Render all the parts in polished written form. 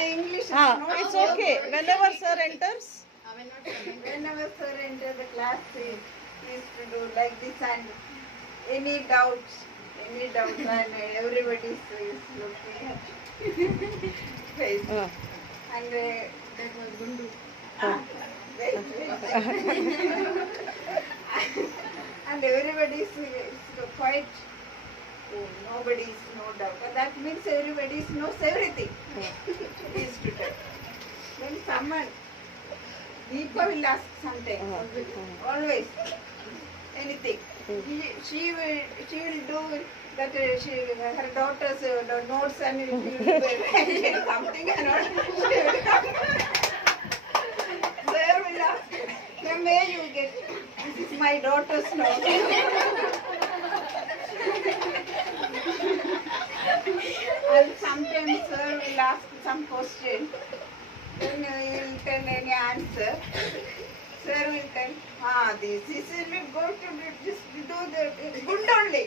My English is It's okay. Whenever sir enters. Whenever sir enters the class, he used to do like this, and any doubts, and everybody is looking at face. And that was Gundu. Wait. And everybody is quite. Oh, nobody is no doubt. And that means everybody knows everything. He used to tell. Then someone, Deepa will ask something, always, anything. She will do that. Her daughter's notes and she will do something and all. She will come. Sir will ask, from where you get? This is my daughter's note. And sometimes sir will ask some question. Then you will tell any answer. Sir will tell, this is going to just do the good only.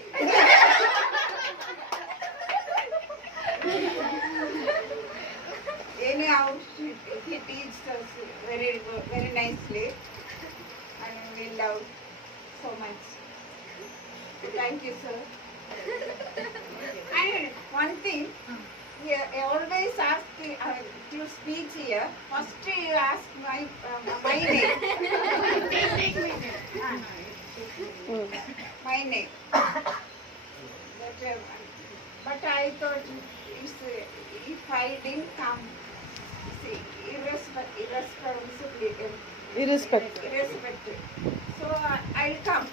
Anyhow, he teaches us very nicely, and we love so much. Thank you, sir. And one thing, I always ask to speak here. First, you ask my name. My name. But I thought if I didn't come, see, irrespective. So I'll come.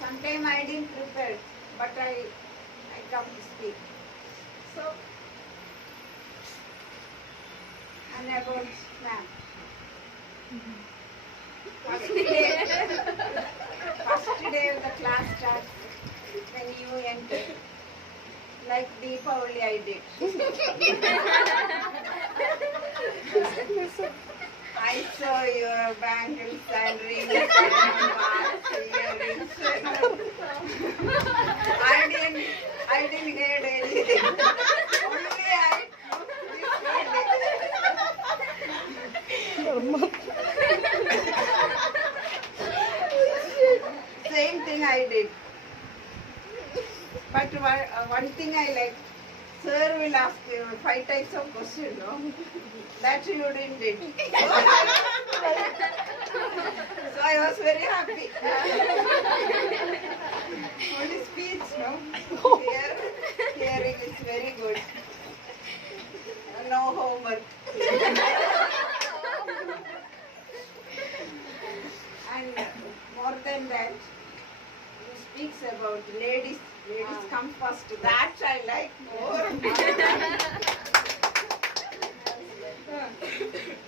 Sometime I didn't prepare, but I come to speak. So, and about ma'am. First day of the class starts when you enter. Like Deepa only I did. I saw your bangles and rings and marks, earrings. I didn't hear anything. Only I same thing I did. But one thing I like, sir will ask you 5 types of questions, no? That you didn't do. So I was very happy. Only speech, no? Hearing is very good. No homework. And more than that, he speaks about ladies. Ladies come first. That I like more.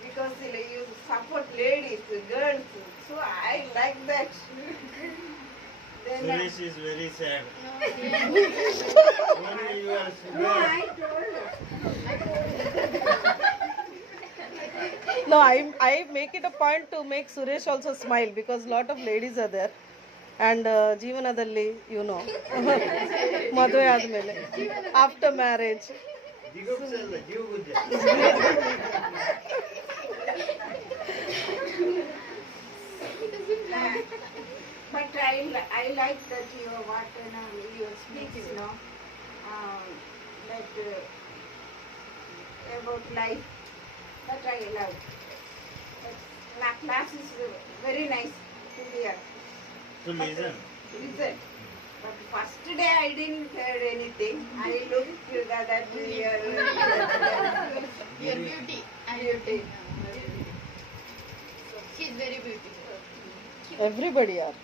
Because you support ladies, girls. So I like that. Suresh is very sad. Only you are No, I told her. No, I make it a point to make Suresh also smile because lot of ladies are there. And ಜೀವನದಲ್ಲಿ ಮದುವೆ ಆದಮೇಲೆ after marriage But I like that you speak, like about life. That I love. But class is very nice to hear. to listen. Listen. But first day I didn't hear anything. I looked that your beauty. beauty. She's very beautiful. Everybody are.